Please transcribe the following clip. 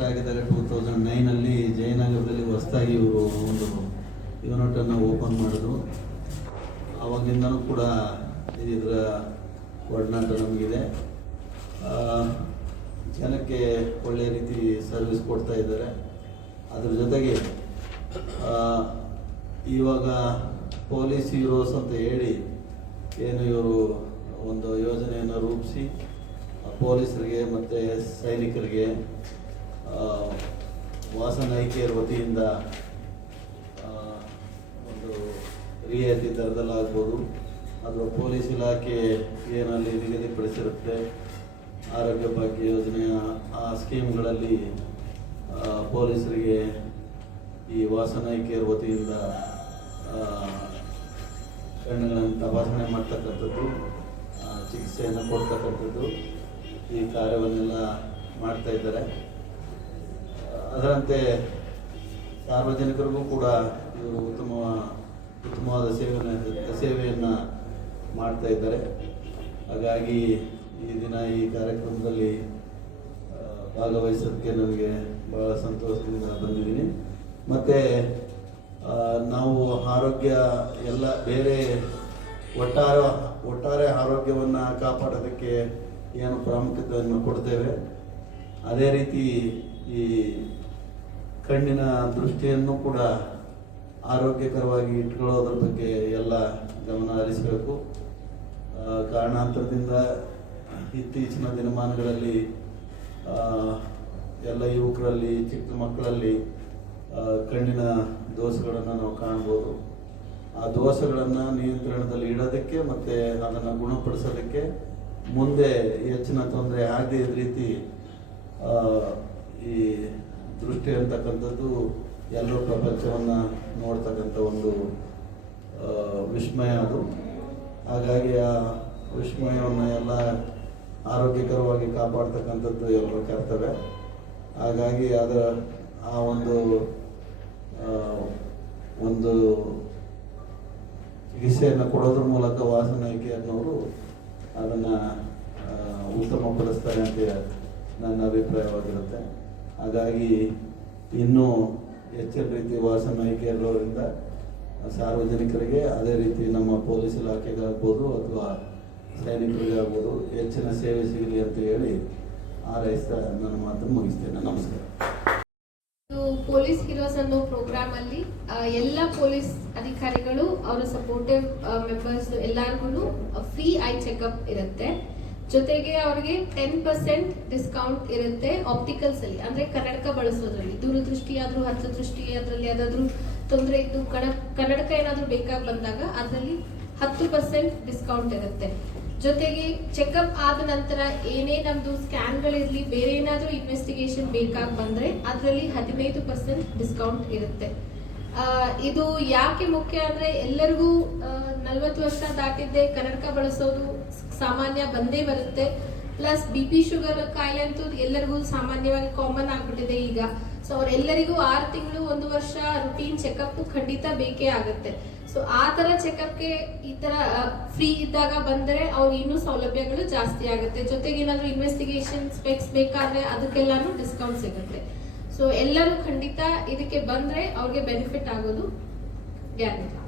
ಆಗಿದ್ದಾಗ 2009 ಜಯನಗರದಲ್ಲಿ ಹೊಸದಾಗಿ ಇವರು ಒಂದು ಯೂನಿಟನ್ನು ಓಪನ್ ಮಾಡಿದ್ರು. ಆವಾಗಿನಿಂದನೂ ಕೂಡ ಇದರ ಒಡನಾಟ ನಮಗಿದೆ. ಜನಕ್ಕೆ ಒಳ್ಳೆಯ ರೀತಿ ಸರ್ವಿಸ್ ಕೊಡ್ತಾ ಇದ್ದಾರೆ. ಅದ್ರ ಜೊತೆಗೆ ಇವಾಗ ಪೊಲೀಸ್ ಹೀರೋಸ್ ಅಂತ ಹೇಳಿ ಏನು ಇವರು ಒಂದು ಯೋಜನೆಯನ್ನು ರೂಪಿಸಿ ಪೊಲೀಸರಿಗೆ ಮತ್ತು ಸೈನಿಕರಿಗೆ ವಾಸನೈಕೆಯರ ವತಿಯಿಂದ ಒಂದು ರಿಯಾಯಿತಿ ದರದಲ್ಲಾಗ್ಬೋದು ಅಥವಾ ಪೊಲೀಸ್ ಇಲಾಖೆ ಏನಲ್ಲಿ ನಿಗದಿಪಡಿಸಿರುತ್ತೆ ಆರೋಗ್ಯ ಭಾಗ್ಯ ಯೋಜನೆಯ ಆ ಸ್ಕೀಮ್ಗಳಲ್ಲಿ ಪೊಲೀಸರಿಗೆ ಈ ವಾಸನೈಕೆಯರ ವತಿಯಿಂದ ಕಣ್ಣುಗಳನ್ನು ತಪಾಸಣೆ ಮಾಡ್ತಕ್ಕಂಥದ್ದು, ಚಿಕಿತ್ಸೆಯನ್ನು ಕೊಡ್ತಕ್ಕಂಥದ್ದು ಈ ಕಾರ್ಯವನ್ನೆಲ್ಲ ಮಾಡ್ತಾ ಇದ್ದಾರೆ. ಅದರಂತೆ ಸಾರ್ವಜನಿಕರಿಗೂ ಕೂಡ ಇವರು ಉತ್ತಮವಾದ ಸೇವೆಯನ್ನು ಮಾಡ್ತಾ ಇದ್ದಾರೆ. ಹಾಗಾಗಿ ಈ ದಿನ ಈ ಕಾರ್ಯಕ್ರಮದಲ್ಲಿ ಭಾಗವಹಿಸೋದಕ್ಕೆ ನನಗೆ ಬಹಳ ಸಂತೋಷದಿಂದ ಬಂದಿದ್ದೀನಿ. ಮತ್ತು ನಾವು ಆರೋಗ್ಯ ಎಲ್ಲ ಬೇರೆ ಒಟ್ಟಾರೆ ಆರೋಗ್ಯವನ್ನು ಕಾಪಾಡೋದಕ್ಕೆ ಏನು ಪ್ರಾಮುಖ್ಯತೆಯನ್ನು ಕೊಡ್ತೇವೆ, ಅದೇ ರೀತಿ ಈ ಕಣ್ಣಿನ ದೃಷ್ಟಿಯನ್ನು ಕೂಡ ಆರೋಗ್ಯಕರವಾಗಿ ಇಟ್ಕೊಳ್ಳೋದ್ರ ಬಗ್ಗೆ ಎಲ್ಲ ಗಮನ ಹರಿಸಬೇಕು. ಕಾರಣಾಂತರದಿಂದ ಇತ್ತೀಚಿನ ದಿನಮಾನಗಳಲ್ಲಿ ಎಲ್ಲ ಯುವಕರಲ್ಲಿ, ಚಿಕ್ಕ ಮಕ್ಕಳಲ್ಲಿ ಕಣ್ಣಿನ ದೋಷಗಳನ್ನು ನಾವು ಕಾಣ್ಬೋದು. ಆ ದೋಷಗಳನ್ನು ನಿಯಂತ್ರಣದಲ್ಲಿ ಇಡೋದಕ್ಕೆ ಮತ್ತು ಅದನ್ನು ಗುಣಪಡಿಸೋದಕ್ಕೆ ಮುಂದೆ ಹೆಚ್ಚಿನ ತೊಂದರೆ ಆಗದೇ ಇದ್ದ ರೀತಿ ಈ ದೃಷ್ಟಿ ಅಂತಕ್ಕಂಥದ್ದು ಎಲ್ಲರೂ ಪ್ರಪಂಚವನ್ನು ನೋಡ್ತಕ್ಕಂಥ ಒಂದು ವಿಸ್ಮಯ ಅದು. ಹಾಗಾಗಿ ಆ ವಿಸ್ಮಯವನ್ನು ಎಲ್ಲ ಆರೋಗ್ಯಕರವಾಗಿ ಕಾಪಾಡ್ತಕ್ಕಂಥದ್ದು ಎಲ್ಲರ ಕರ್ತವ್ಯ. ಹಾಗಾಗಿ ಅದರ ಆ ಒಂದು ಚಿಕಿತ್ಸೆಯನ್ನು ಕೊಡೋದ್ರ ಮೂಲಕ ವಾಸನೈಕೆಯನ್ನವರು ಅದನ್ನು ಉತ್ತಮಪಡಿಸ್ತಾರೆ ಅಂತ ನನ್ನ ಅಭಿಪ್ರಾಯವಾಗಿರುತ್ತೆ. ಹಾಗಾಗಿ ಇನ್ನೂ ಹೆಚ್ಚಿನ ರೀತಿ ವಾಸನೈಕೆಯರಿಂದ ಸಾರ್ವಜನಿಕರಿಗೆ, ಅದೇ ರೀತಿ ನಮ್ಮ ಪೊಲೀಸ್ ಇಲಾಖೆಗಾಗ್ಬೋದು ಅಥವಾ ಸೈನಿಕರಿಗಾಗ್ಬೋದು ಹೆಚ್ಚಿನ ಸೇವೆ ಸಿಗಲಿ ಅಂತ ಹೇಳಿ ಹಾರೈಸ್ತಾ ನನ್ನ ಮಾತನ್ನು ಮುಗಿಸ್ತೇನೆ. ನಮಸ್ಕಾರ. ಪೊಲೀಸ್ ಹೀರೋಸ್ ಅನ್ನೋ ಪ್ರೋಗ್ರಾಮ್ ಅಲ್ಲಿ ಎಲ್ಲ ಪೊಲೀಸ್ ಅಧಿಕಾರಿಗಳು, ಅವರ ಸಪೋರ್ಟಿವ್ ಮೆಂಬರ್ಸ್ ಎಲ್ಲರಿಗೂ ಫ್ರೀ ಐ ಚೆಕ್ಅಪ್ ಇರುತ್ತೆ. ಜೊತೆಗೆ ಅವರಿಗೆ 10% ಡಿಸ್ಕೌಂಟ್ ಇರುತ್ತೆ ಆಪ್ಟಿಕಲ್ಸ್ ಅಲ್ಲಿ, ಅಂದ್ರೆ ಕನ್ನಡಕ ಬಳಸೋದ್ರಲ್ಲಿ. ದೂರದೃಷ್ಟಿ ಆದ್ರೂ, ಹಸ್ತದೃಷ್ಟಿ ಅದರಲ್ಲಿ ಯಾವ್ದಾದ್ರು ತೊಂದರೆ ಇದ್ದು ಕನ್ನಡಕ ಏನಾದ್ರೂ ಬೇಕಾಗಿ ಬಂದಾಗ ಅದರಲ್ಲಿ 10% ಡಿಸ್ಕೌಂಟ್ ಇರುತ್ತೆ. ಜೊತೆಗೆ ಚೆಕ್ಅಪ್ ಆದ ನಂತರ ಏನೇ ನಮ್ದು ಸ್ಕ್ಯಾನ್ಗಳಿರ್ಲಿ, ಬೇರೆ ಏನಾದ್ರೂ ಇನ್ವೆಸ್ಟಿಗೇಷನ್ ಬೇಕಾಗಿ ಬಂದ್ರೆ ಅದರಲ್ಲಿ 15% ಡಿಸ್ಕೌಂಟ್ ಇರುತ್ತೆ. ಇದು ಯಾಕೆ ಮುಖ್ಯ ಅಂದ್ರೆ ಎಲ್ಲರಿಗೂ 40 ವರ್ಷ ದಾಟಿದ್ದೆ ಕನ್ನಡಕ ಬಳಸೋದು ಸಾಮಾನ್ಯ ಬಂದೇ ಬರುತ್ತೆ. ಪ್ಲಸ್ BP ಶುಗರ್ ಕಾಯಿಲೆ ಅಂತೂ ಎಲ್ಲರಿಗೂ ಸಾಮಾನ್ಯವಾಗಿ ಕಾಮನ್ ಆಗ್ಬಿಟ್ಟಿದೆ ಈಗ. ಸೊ ಅವರೆಲ್ಲರಿಗೂ 6 ತಿಂಗಳು 1 ವರ್ಷ ರುಟೀನ್ ಚೆಕ್ಅಪ್ ಖಂಡಿತ ಬೇಕೇ ಆಗುತ್ತೆ. ಸೊ ಆ ತರ ಚೆಕ್ಅಪ್ಗೆ ಈ ತರ ಫ್ರೀ ಇದ್ದಾಗ ಬಂದರೆ ಅವ್ರಿಗೆ ಇನ್ನೂ ಸೌಲಭ್ಯಗಳು ಜಾಸ್ತಿ ಆಗುತ್ತೆ. ಜೊತೆಗೆ ಏನಾದ್ರು ಇನ್ವೆಸ್ಟಿಗೇಷನ್ ಸ್ಪೆಕ್ಸ್ ಬೇಕಾದ್ರೆ ಅದಕ್ಕೆಲ್ಲಾನು ಡಿಸ್ಕೌಂಟ್ ಸಿಗುತ್ತೆ. ಸೊ ಎಲ್ಲರೂ ಖಂಡಿತ ಇದಕ್ಕೆ ಬಂದ್ರೆ ಅವ್ರಿಗೆ ಬೆನಿಫಿಟ್ ಆಗೋದು ಗ್ಯಾರಂಟಿ.